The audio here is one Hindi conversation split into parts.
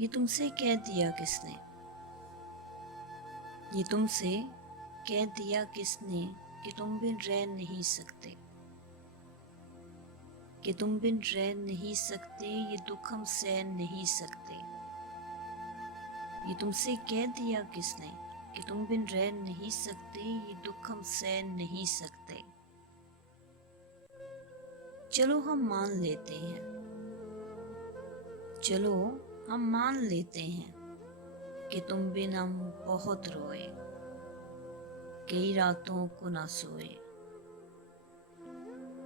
ये तुमसे कह दिया किसने, ये तुमसे कह दिया किसने कि तुम बिन रह नहीं सकते, कि तुम बिन रह नहीं सकते, ये दुख हम सह नहीं सकते। ये तुमसे कह दिया किसने कि तुम बिन रह नहीं सकते, ये दुख हम सह नहीं सकते। चलो हम मान लेते हैं, चलो हम मान लेते हैं कि तुम बिन हम बहुत रोए, कई रातों को ना सोए।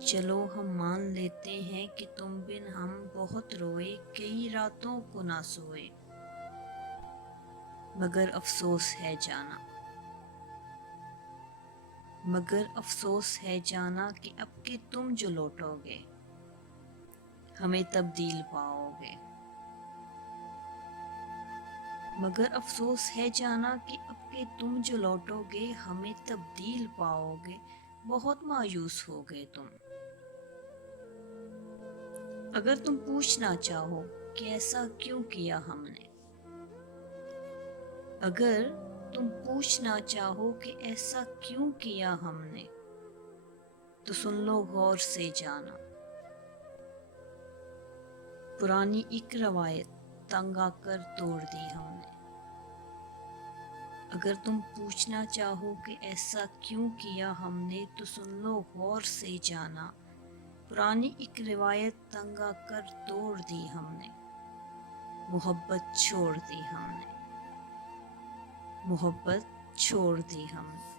चलो हम मान लेते हैं कि तुम बिन हम बहुत रोए, कई रातों को ना सोए। मगर अफसोस है जाना, मगर अफसोस है जाना कि अब के तुम जो लौटोगे हमें तब्दील पाओगे। मगर अफसोस है जाना कि अब के तुम जो लौटोगे हमें तब्दील पाओगे। बहुत मायूस हो गए तुम। अगर तुम पूछना चाहो कि ऐसा क्यों किया हमने, अगर तुम पूछना चाहो कि ऐसा क्यों किया हमने, तो सुन लो गौर से जाना। पुरानी एक रवायत तंग आकर तोड़ दी हमने। अगर तुम पूछना चाहो कि ऐसा क्यों किया हमने, तो सुन लो गौर से जाना। पुरानी एक रिवायत तंग आकर तोड़ दी हमने, मोहब्बत छोड़ दी हमने, मोहब्बत छोड़ दी हमने।